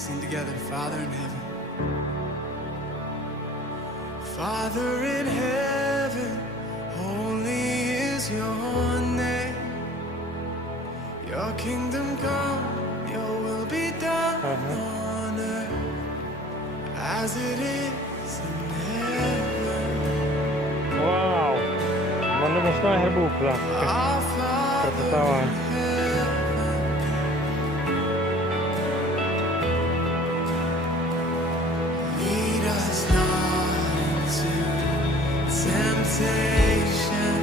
Sing together, Father in heaven. Father in heaven, holy is your name. Your kingdom come, your will be done on earth as it is in heaven. Wow! Mana mustahil buka. Our Father Katatawan. in heaven, lead us not into temptation,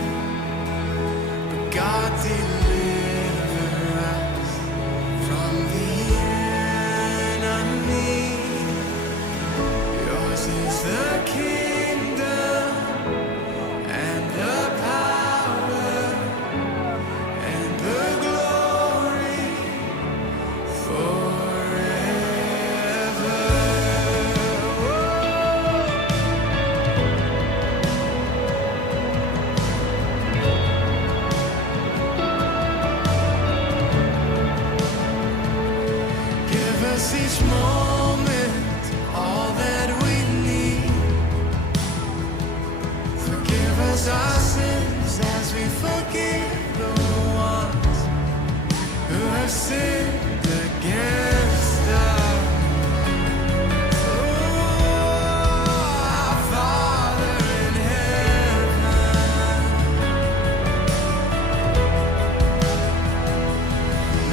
but God deliver us from the enemy. Yours is the kingdom and the power and the glory forever. Give us each moment all that we need. Forgive us our sins as we forgive the ones who have sinned against us. Oh, our Father in heaven,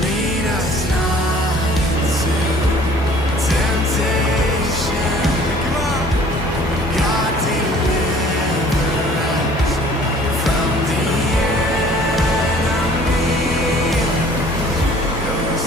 lead us not into temptation. Come on. God deliver us from the enemy. Yours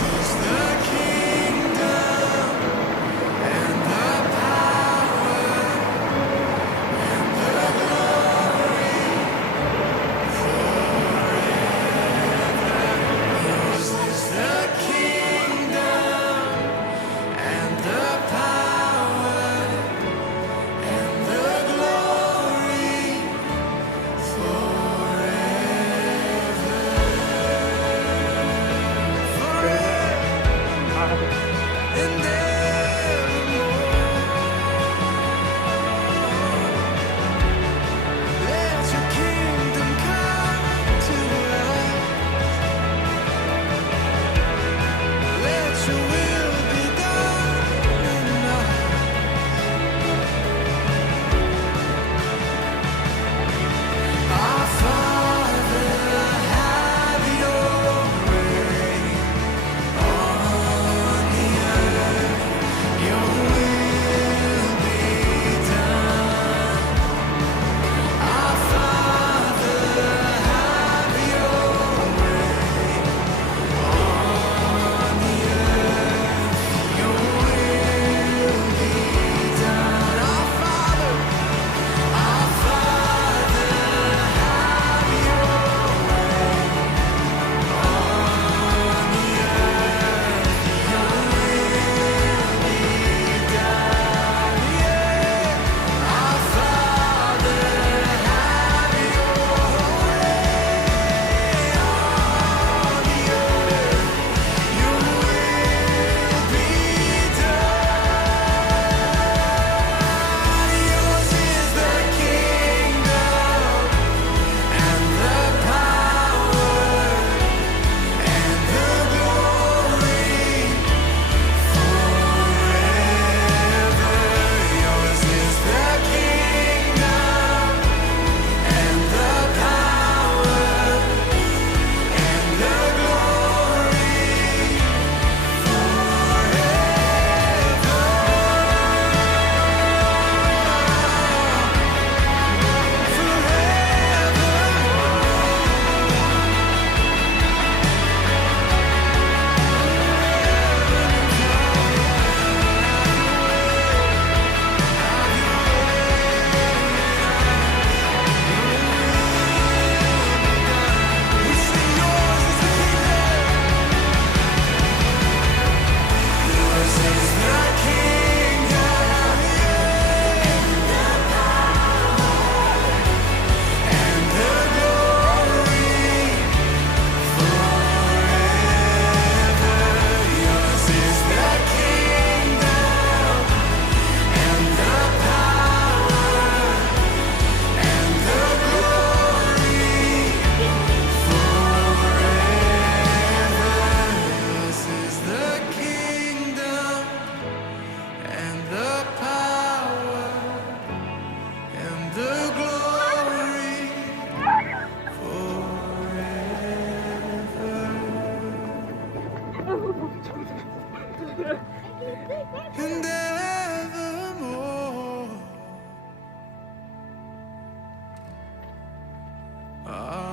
our